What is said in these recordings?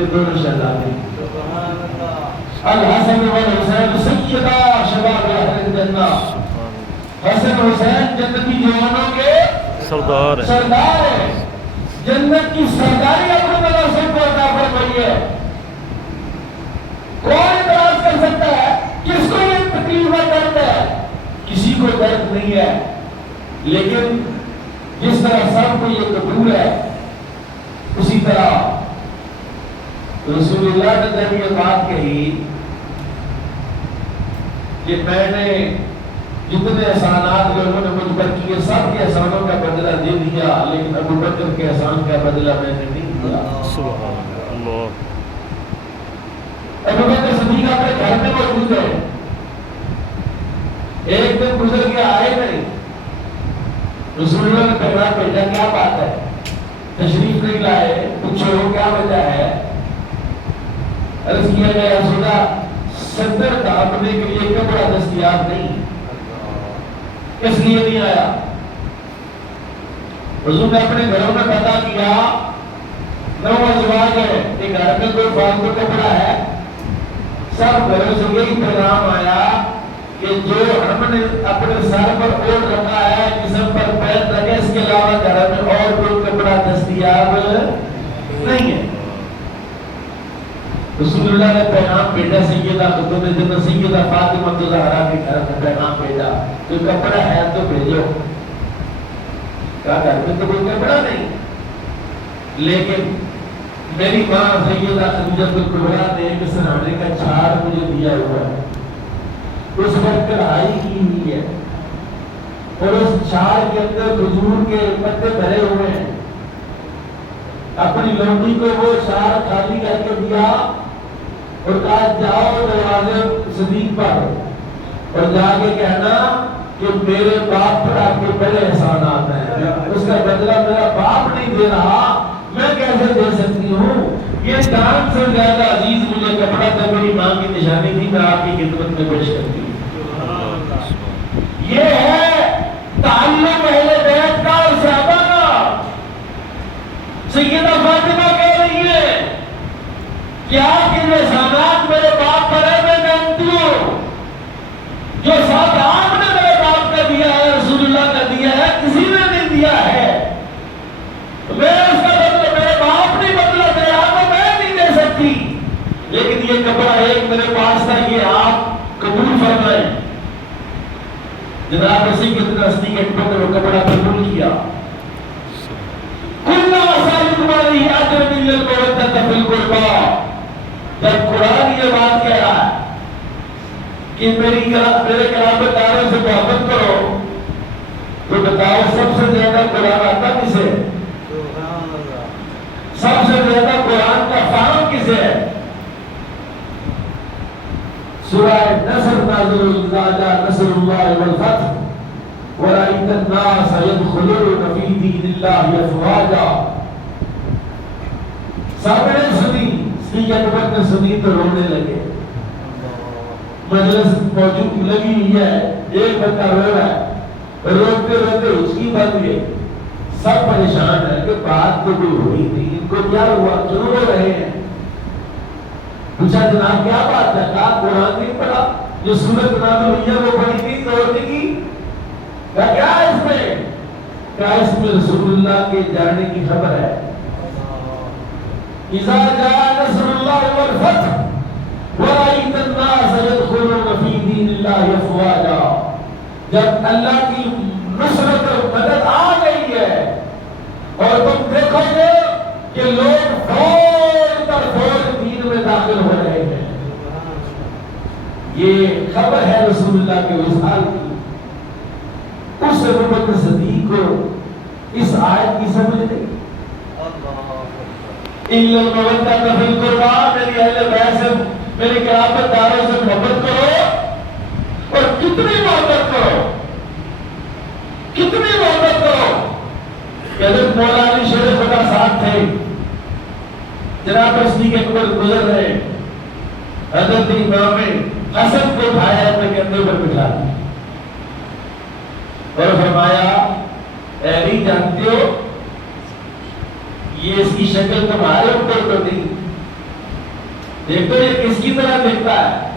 میرے دونوں شہزادے الحسن والحسین سیدہ شباب اہل الجنہ، حسن حسین جنتی جوانوں کے سردار ہے، جنت کی سرداری اپنے مناسب کو عطا فرمائی ہے۔ کون اعتراض کر سکتا ہے؟ کس کو یہ تکلیف اور درد ہے؟ کسی کو درد نہیں ہے، لیکن جس طرح سب کو یہ قبول ہے اسی طرح رسول اللہ نے جب یہ بات کہی کہ میں نے جتنے احسانات لوگوں نے مجھ پر کیے سب کے احسانوں کا بدلہ دے دیا، لیکن ابو بکر کے احسان کا بدلہ میں نے نہیں دیا۔ سبحان اللہ۔ ابو بکر صدیق اپنے گھر میں موجود ہے، ایک دن گزر کے آئے نہیں، رسول اللہ نے پیغام بھیجا کیا بات ہے، تشریف نہیں لائے، پوچھو کیا وجہ ہے؟ عرض کیا گیا سودا صدر ڈھانپنے کے لیے کپڑا دستیاب نہیں، اس لیے نہیں آیا۔ حضور نے اپنے گھروں میں پتا کیا 9 ازواج ہے کہ گھر میں کوئی فالتو کپڑا ہے، سب گھروں سے یہی پیغام آیا کہ جو ہم نے اپنے سر پر اوڑھ رکھا ہے، جسم پر پیر رکھے، اس کے علاوہ گھر میں اور کوئی کپڑا دستیاب نہیں ہے۔ رسول اللہ نے پیغام بھیجا سیدہ خاتون جنت سیدہ فاطمہ الزہرا کے گھر میں پیغام بھیجا، کوئی کپڑا ہے تو بھیجو۔ کہا گھر میں تو کوئی کپڑا نہیں، لیکن میری ماں سیدہ خدیجہ الکبریٰ نے ایک سرہانے کا چھاڑ مجھے دیا ہوا ہے، اس پر کڑھائی کی ہوئی ہے، اور اس چھاڑ کے اندر کھجور کے پتے بھرے ہوئے ہیں۔ اپنی لونڈی کو وہ چھاڑ خالی کر کے دیا اور کہا جاؤ دروازے صدیق پر اور جا کے کہنا کہ میرے باپ پر آپ کے بڑے احسانات ہیں، اس کا بدلہ میرا باپ نہیں دے رہا، میں کیسے دے سکتی ہوں؟ یہ جان سے زیادہ عزیز مجھے کپڑا تھا، میری ماں کی نشانی تھی، میں آپ کی خدمت میں پیش کرتی ہوں۔ یہ ہے تعلق اہل بیت کا اور صحابہ کا۔ سیدہ فاطمہ کہہ رہی ہے کہ آپ کے احسانات میرے باپ پر ہے، میں جانتی ہوں، جو ساتھ آپ نے میرے باپ کا دیا ہے، رسول اللہ کا دیا ہے، کسی نے نہیں دیا ہے۔ میں اس کا بدلہ میرے باپ نہیں بدلہ دے رہا تو میں نہیں دے سکتی، لیکن یہ کپڑا ایک میرے پاس تھا، یہ آپ قبول فرمائیں۔ جناب سیدنا صدیق اکبر نے وہ کپڑا قبول کیا۔ کُلَّ وَسَائِلُ عَلَيْهِ أَجْرٌ إِلَّا الْمَوَدَّةَ فِي الْقُرْبَى۔ جب قرآن یہ بات کہہ رہا ہے کہ میرے کلام داروں سے محبت کرو، تو بتاؤ سب سے زیادہ قرآن آتا کسے؟ سب سے زیادہ قرآن کا فہم کسے ہے؟ سورہ نصر نازل اذا جاء نصر اللہ والفتح ورأيت الناس يدخلون في دين الله افواجا۔ سامنے سنی، صدیق اکبر نے سنی تو رونے لگے۔ مجلس موجود لگی ہوئی ہے، ایک بندہ رو رہا ہے، روتے روتے اس کی بات یہ سب پریشان ہے کہ بات تو کوئی ہوئی نہیں، ان کو کیا ہوا، کیوں رو رہے ہیں؟ پوچھا جناب کیا بات ہے؟ کہا قرآن نہیں پڑھا، جو سورت نازل ہوئی ہے وہ پڑھی تھی توڑنے کی؟ کہا کیا اس میں؟ کہا اس میں رسول اللہ کے جانے کی خبر ہے۔ اذا جاء نصر اللہ والفتح ورأيت الناس يدخلون في دين الله افواجا۔ جب اللہ کی نصرت اور مدد آ گئی ہے اور تم دیکھو گے کہ لوگ فوج در فوج دین میں داخل ہو رہے ہیں، یہ خبر ہے رسول اللہ کے وصال کی۔ اس ابو بکر صدیق کو اس آیت کی سمجھ نہیں۔ اِلَّا الْمَوَدَّةَ فِي الْقُرْبَى، میری اہل بیت سے، میری قرابت داروں سے محبت کرو، اور کتنی محبت کرو، کتنی محبت کرو کہ حضرت مولا علی شیر خدا ساتھ تھے، جناب صدیق اکبر گزر رہے، حضرت امام حسن کو اٹھایا اپنے کندھے پر بٹھا دیا اور فرمایا اے علی جانتے ہو یہ اس کی شکل تمہارے اوپر تو نہیں، دیکھو یہ کس کی طرح دیکھتا ہے؟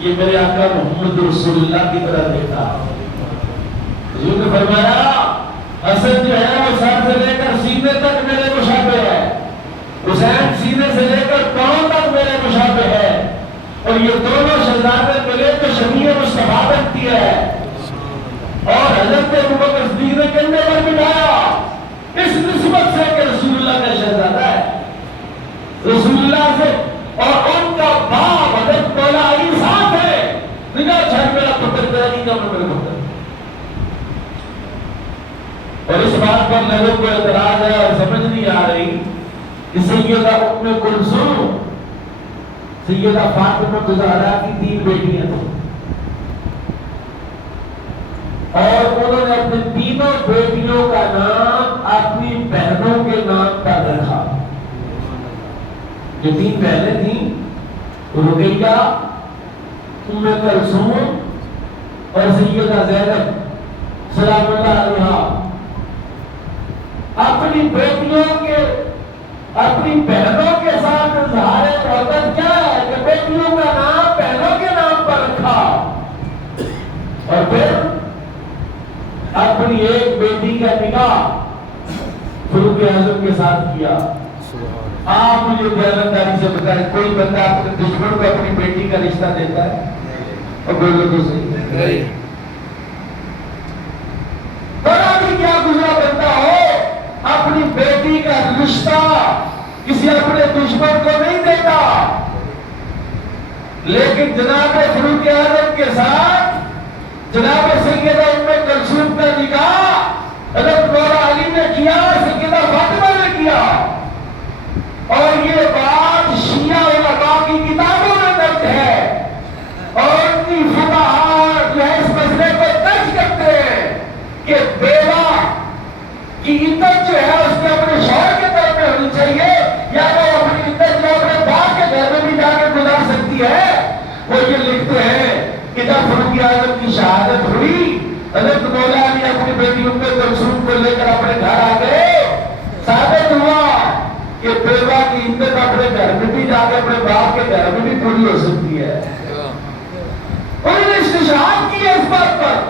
یہ میرے آقا محمد رسول اللہ کی طرح دیکھتا ہے۔ حضور نے فرمایا حسن جو ہے وہ سر سے لے کر سینے تک میرے مشابہ ہے، حسین سینے سے لے کر پاؤں تک میرے مشابہ ہے، اور یہ دونوں شہزادے ملے تو شبیہ مصطفیٰ بنتی ہے۔ اور حضرت ابوبکر صدیق نے کندھے پر بٹھایا اس نسبت سے کہ رسول اللہ کا شہزادہ ہے، رسول اللہ سے، اور ان کا باپ حضرت مولا علی ساتھ ہے۔ نگاہ چھڑ میرا پتر تیرا نہیں کام میرے پتر۔ اور اس بات پر لوگوں کو اعتراض ہے اور سمجھ نہیں آ رہی کہ سیدہ ام کلثوم سیدہ فاطمہ زہرا کی 3 بیٹیاں تھیں، اور انہوں نے اپنی تینوں بیٹیوں کا نام اپنی بہنوں کے نام پر رکھا۔ جو 3 بہنیں تھیں رقیہ، ام کلثوم اور سیدہ زینب سلام اللہ علیہا، اپنی بیٹیوں کے اپنی بہنوں کے ساتھ اظہار محبت کیا ہے کہ بیٹیوں کا نام بہنوں کے نام پر رکھا، اور پھر اپنی ایک بیٹی کا نکاح فاروق اعظم کے ساتھ کیا۔ آپ مجھے دیانتداری سے بتائیں، کوئی بندہ اپنے دشمن کو اپنی بیٹی کا رشتہ دیتا ہے؟ اور بولو تو صحیح، بڑا بھی کیا گزرا بندہ ہو اپنی بیٹی کا رشتہ کسی اپنے دشمن کو نہیں دیتا۔ لیکن جناب فاروق اعظم کے ساتھ جناب سیدہ ام کلثوم کا نکاح حضرت مولا علی نے کیا، سیدہ فاطمہ نے کیا، اور یہ بات شیعہ علماء کی کتابوں میں درج ہے، اور ان کی فقہاء جو ہے اس مسئلے کو درج کرتے ہیں کہ بیوہ کی عدت جو ہے اس کے اپنے شوہر کے طرف میں ہونی چاہیے، یا وہ اپنی عدت جو اپنے باپ کے گھر میں بھی جا کے گزار سکتی ہے۔ وہ یہ لکھتے ہیں کہ جب فاروق اعظم کی شہادت ہوئی، حضرت مولا علی اپنی بیٹی ام کلثوم کو لے کر اپنے گھر آ گئے، ثابت ہوا کہ بیوہ کی عدت اپنے گھر میں بھی جا کے اپنے باپ کے گھر میں بھی پوری ہو سکتی ہے۔ انہوں نے استشہاد کیا اس بات پر